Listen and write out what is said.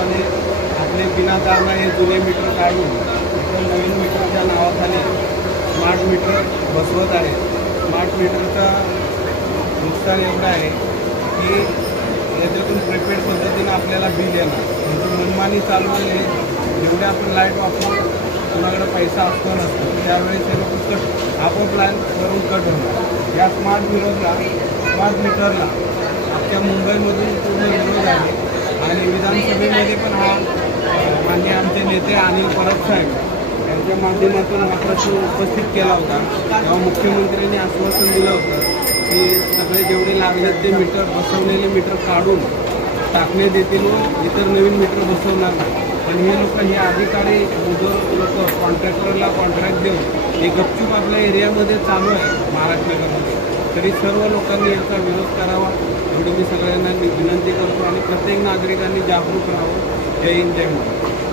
नावाने आपले बिना तारणा हे जुने मीटर काढून इतर नवीन मीटरच्या नावाखाली स्मार्ट मीटर बसवत आहे. स्मार्ट मीटरचा नुकसान एवढं आहे की याच्यातून प्रीपेड पद्धतीनं आपल्याला बिल येणार. म्हणजे मनमानी चालवले जेवढे आपण लाईट वापरू कोणाकडे पैसा असतो नसतो त्यावेळेस ते लोक कट आपोआप लाईन करून कट होणार. या स्मार्ट मीटरला अख्ख्या मुंबईमधून पूर्ण विरोध आहे आणि विधानसभेमध्ये पण हा माननीय आमचे नेते अनिल परब साहेब यांच्या माध्यमातून हा प्रश्न उपस्थित केला होता. तेव्हा मुख्यमंत्र्यांनी आश्वासन दिलं होतं की सगळे जेवढे लागले ते मीटर बसवलेले मीटर काढून टाकण्यात येतील व इतर नवीन मीटर बसवणार नाही. पण हे लोक हे अधिकारी लोक कॉन्ट्रॅक्टरला कॉन्ट्रॅक्ट देऊन हे गपचूप आपल्या एरियामध्ये चालू आहे महाराष्ट्रामध्ये. तरी सर्व लोकांनी याचा विरोध करावा एवढी मी सगळ्यांना विनंती करतो आणि प्रत्येक नागरिकांनी जागरूक राहावं. जय हिंद, जय महाराष्ट्र.